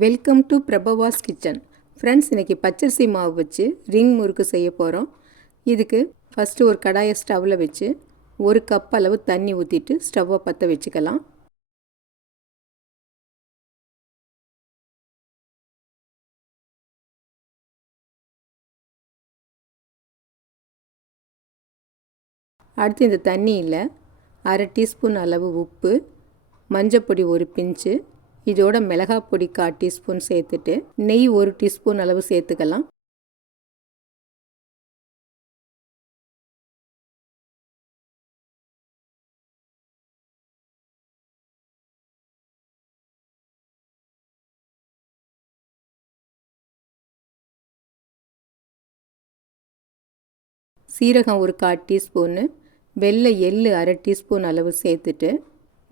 Welcome to Prabhava's kitchen. Friends, இன்றைக்கி பச்சரிசி மாவு வச்சு ரிங் முறுக்கு செய்ய போகிறோம். இதுக்கு ஃபஸ்ட்டு ஒரு கடாயை ஸ்டவ்வில் வச்சு 1 கப் அளவு தண்ணி ஊற்றிட்டு ஸ்டவ்வை பற்ற வச்சுக்கலாம். அடுத்து இந்த தண்ணியில் 1/2 டீஸ்பூன் அளவு உப்பு, மஞ்சப்பொடி 1 பிஞ்சு, இதோட மிளகாய் பொடி 1/4 டீஸ்பூன் சேர்த்துட்டு நெய் 1 டீஸ்பூன் அளவு சேர்த்துக்கலாம். சீரகம் 1/4 டீஸ்பூனு, வெள்ளை எள்ளு 1/2 டீஸ்பூன் அளவு சேர்த்துட்டு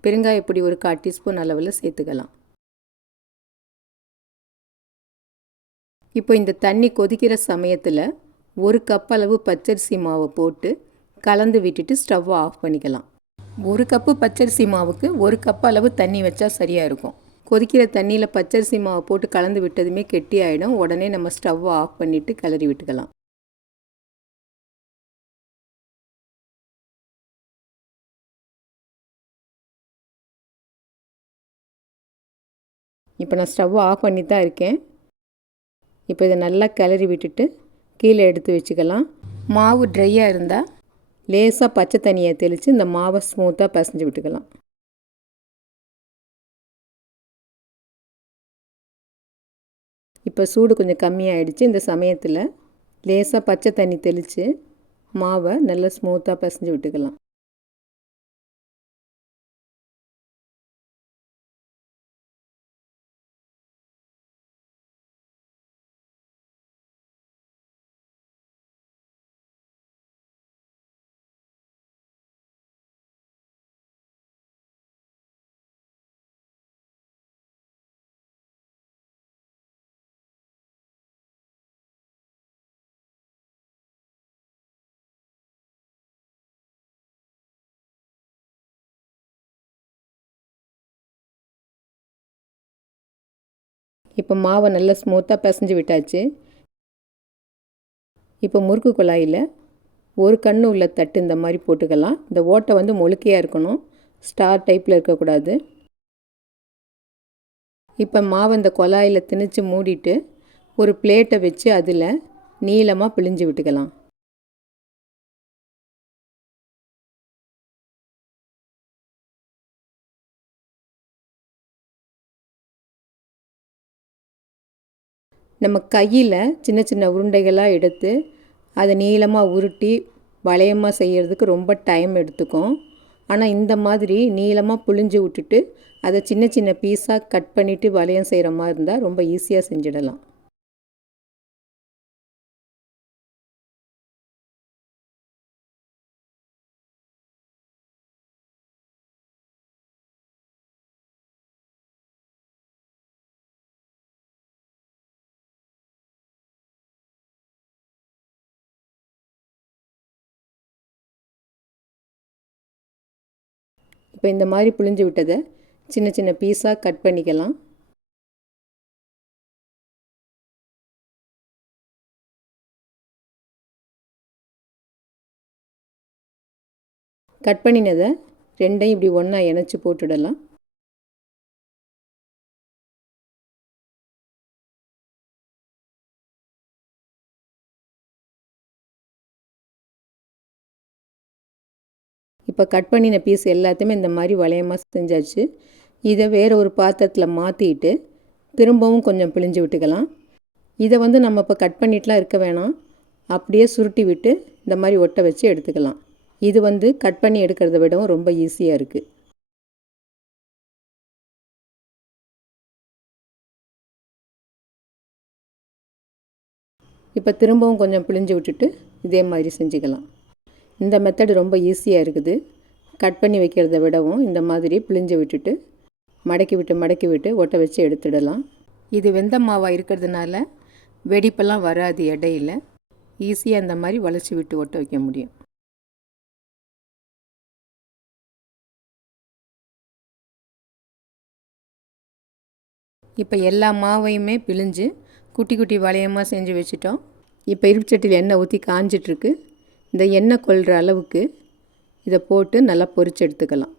பெருங்காயப்பொடி 1/4 டீஸ்பூன் அளவில் சேர்த்துக்கலாம். இப்போ இந்த தண்ணி கொதிக்கிற சமயத்தில் 1 கப் அளவு பச்சரிசி மாவை போட்டு கலந்து விட்டுட்டு ஸ்டவ்வை ஆஃப் பண்ணிக்கலாம். 1 கப்பு பச்சரிசி மாவுக்கு 1 கப் அளவு தண்ணி வச்சா சரியாக இருக்கும். கொதிக்கிற தண்ணியில் பச்சரிசி மாவை போட்டு கலந்து விட்டதுமே கெட்டி ஆகிடும். உடனே நம்ம ஸ்டவ்வை ஆஃப் பண்ணிவிட்டு கிளறி விட்டுக்கலாம். இப்போ நான் ஸ்டவ்வை ஆஃப் பண்ணி தான் இருக்கேன். இப்போ இதை நல்லா கிளறி விட்டுட்டு கீழே எடுத்து வச்சுக்கலாம். மாவு ட்ரையாக இருந்தால் லேசாக பச்சை தண்ணியை தெளித்து இந்த மாவை ஸ்மூத்தாக பிசைஞ்சு விட்டுக்கலாம். இப்போ சூடு கொஞ்சம் கம்மியாகிடுச்சு. இந்த சமயத்தில் லேசாக பச்சை தண்ணி தெளித்து மாவை நல்லா ஸ்மூத்தாக பிசைஞ்சு விட்டுக்கலாம். இப்போ மாவை நல்லா ஸ்மூத்தாக பிசைஞ்சு விட்டாச்சு. இப்போ முறுக்கு குழாயில் ஒரு கண்ணு உள்ள தட்டு இந்த மாதிரி போட்டுக்கலாம். இந்த ஓட்டை வந்து மொழுக்கையாக இருக்கணும், ஸ்டார் டைப்பில் இருக்கக்கூடாது. இப்போ மாவை இந்த குழாயில் திணிச்சு மூடிட்டு ஒரு பிளேட்டை வச்சு அதில் நீளமாக பிழிஞ்சு விட்டுக்கலாம். நம்ம கையில் சின்ன சின்ன உருண்டைகளாக எடுத்து அதை நீளமாக உருட்டி வளையமாக செய்கிறதுக்கு ரொம்ப டைம் எடுத்துக்கும். ஆனால் இந்த மாதிரி நீளமாக புழிஞ்சு விட்டுட்டு அதை சின்ன சின்ன பீஸாக கட் பண்ணிவிட்டு வளையம் செய்கிற மாதிரி இருந்தால் ரொம்ப ஈஸியாக செஞ்சிடலாம். இப்போ இந்த மாதிரி புழிஞ்சு விட்டதை சின்ன சின்ன பீஸாக கட் பண்ணிக்கலாம். கட் பண்ணினதை ரெண்டையும் இப்படி ஒன்றா இணைச்சி போட்டுடலாம். இப்போ கட் பண்ணின பீஸ் எல்லாத்தையுமே இந்த மாதிரி வளையமாக செஞ்சாச்சு. இதை வேறு ஒரு பாத்திரத்தில் மாற்றிட்டு திரும்பவும் கொஞ்சம் பிழிஞ்சு விட்டுக்கலாம். இதை வந்து நம்ம இப்போ கட் பண்ணிட்டுலாம் இருக்க வேணாம், அப்படியே சுருட்டி விட்டு இந்த மாதிரி ஒட்ட வச்சு எடுத்துக்கலாம். இது வந்து கட் பண்ணி எடுக்கிறத விடவும் ரொம்ப ஈஸியாக இருக்குது. இப்போ திரும்பவும் கொஞ்சம் பிழிஞ்சு விட்டுட்டு இதே மாதிரி செஞ்சுக்கலாம். இந்த மெத்தடு ரொம்ப ஈஸியாக இருக்குது. கட் பண்ணி வைக்கிறத விடவும் இந்த மாதிரி பிழிஞ்சு விட்டுட்டு மடக்கி விட்டு ஒட்ட வச்சு எடுத்துடலாம். இது வெந்த மாவாக இருக்கிறதுனால வெடிப்பெல்லாம் வராது. இடையில் ஈஸியாக இந்த மாதிரி வளைச்சி விட்டு ஒட்ட வைக்க முடியும். இப்போ எல்லா மாவையுமே பிழிஞ்சு குட்டி குட்டி வளையமாக செஞ்சு வச்சுட்டோம். இப்போ இருப்பு சட்டியில் எண்ணெய் ஊற்றி காஞ்சிட்ருக்கு. இந்த எண்ணெய் கொள்கிற அளவுக்கு இதை போட்டு நல்லா பொரிச்சு எடுத்துக்கலாம்.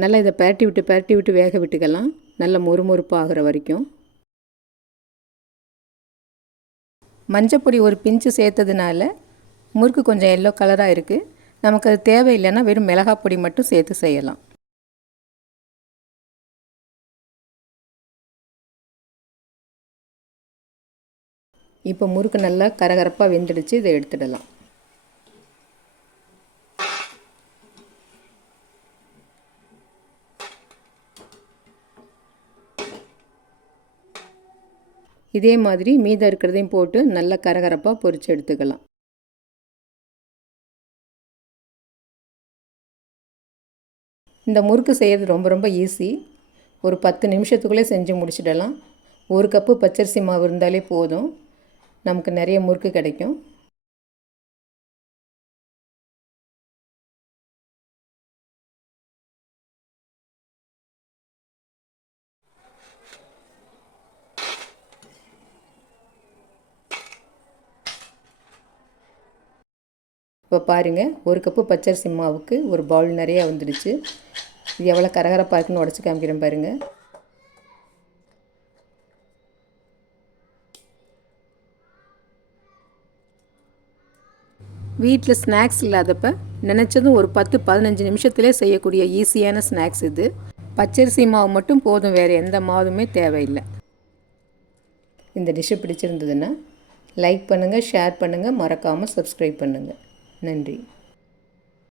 நல்லா இதை பரட்டி விட்டு வேக விட்டுக்கலாம். நல்ல மொறுமொறுப்பாகிற வரைக்கும். மஞ்சப்பொடி ஒரு பிஞ்சு சேர்த்ததுனால முறுக்கு கொஞ்சம் எல்லோ கலராக இருக்குது. நமக்கு அது தேவையில்லைன்னா வெறும் மிளகாய் பொடி மட்டும் சேர்த்து செய்யலாம். இப்போ முறுக்கு நல்லா கரகரப்பாக வெந்துடுச்சு. இதை எடுத்துடலாம். இதே மாதிரி மீதம் இருக்கிறதையும் போட்டு நல்லா கரகரப்பாக பொரிச்சு எடுத்துக்கலாம். இந்த முறுக்கு செய்கிறது ரொம்ப ரொம்ப ஈஸி. ஒரு 10 நிமிஷத்துக்குள்ளே செஞ்சு முடிச்சிடலாம். 1 கப்பு பச்சரிசி மாவு இருந்தாலே போதும், நமக்கு நிறைய முறுக்கு கிடைக்கும். இப்போ பாருங்கள், 1 கப்பு பச்சரிசி மாவுக்கு ஒரு பவுல் நிறையா வந்துடுச்சு. இது எவ்வளோ கரகரப்பாக இருக்குன்னு உடச்சி காமிக்கிறேன் பாருங்கள். வீட்டில் ஸ்நாக்ஸ் இல்லாதப்போ நினச்சதும் ஒரு 10-15 நிமிஷத்துலேயே செய்யக்கூடிய ஈஸியான ஸ்நாக்ஸ் இது. பச்சரிசி மாவு மட்டும் போதும், வேறு எந்த மாவுமே தேவையில்லை. இந்த டிஷ்ஷு பிடிச்சிருந்ததுன்னா லைக் பண்ணுங்கள், ஷேர் பண்ணுங்கள், மறக்காமல் சப்ஸ்கிரைப் பண்ணுங்கள். நன்றி.